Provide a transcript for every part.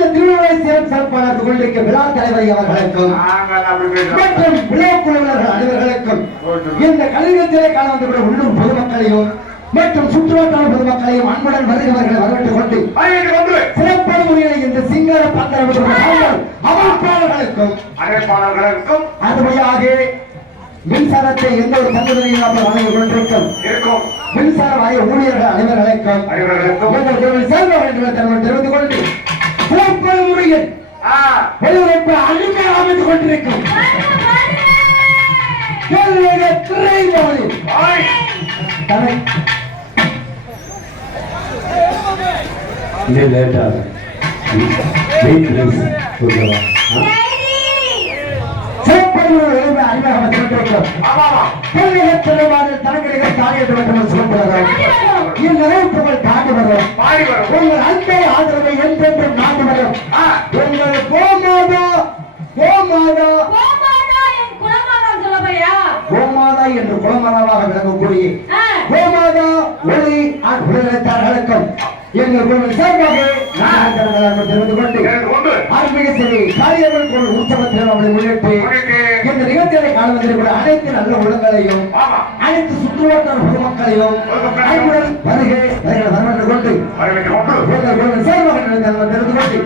இந்த திருவிழாவை சிறப்பாக கொண்டிருக்க விழா தலைவரை அவர்களுக்கும் மற்றும் விழா குழுவினர்கள் அனைவர்களுக்கும் இந்த கலைஞர்களை காண வந்துள்ள உள்ளூர் பொதுமக்களையும் மற்றும் சுற்றுவட்டார பொதுமக்களையும் அன்புடன் வருகிறவர்களை வரவேற்றுக் கொண்டு சிறப்பான முறையில் இந்த சிங்கள பந்தயம் அமைப்பாளர்களுக்கும் அதுவழியாக மின்சாரத்தை எந்த ஒரு தங்குதலையும் வழங்கிக் கொண்டிருக்கும் மின்சார வாரிய ஊழியர்கள் அனைவர்களுக்கும் தெரிவித்துக் கொண்டு சிறப்பான முறையில் வெளியுறப்பு அருமையாக அமைத்துக் கொண்டிருக்கும் ஆதரவை என்றென்றும் நாட்டு வரும் உங்கள் கோமாதா என்று குலமாதாவாக விளங்கக்கூடிய கோமாதா ஒளி உலகத்தார்களுக்கும் எங்கள் கோவில் சார்பாக தெரிந்து கொண்டு ஆன்மீக சேவை காரியங்கள் உற்சவத்தில் அவளை முன்னிட்டு இந்த நிகழ்ச்சியை காணுவதற்கு அனைத்து நல்ல உள்ளங்களையும் அனைத்து சுற்றுவட்டார பொதுமக்களையும் வருகை வரவேற்றுக் கொண்டு எங்கள் கோவில் சார்பாக தெரிந்து கொண்டு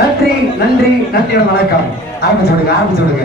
நன்றி நன்றி நன்றி வணக்கம் ஆரம்பிச்சு விடுங்க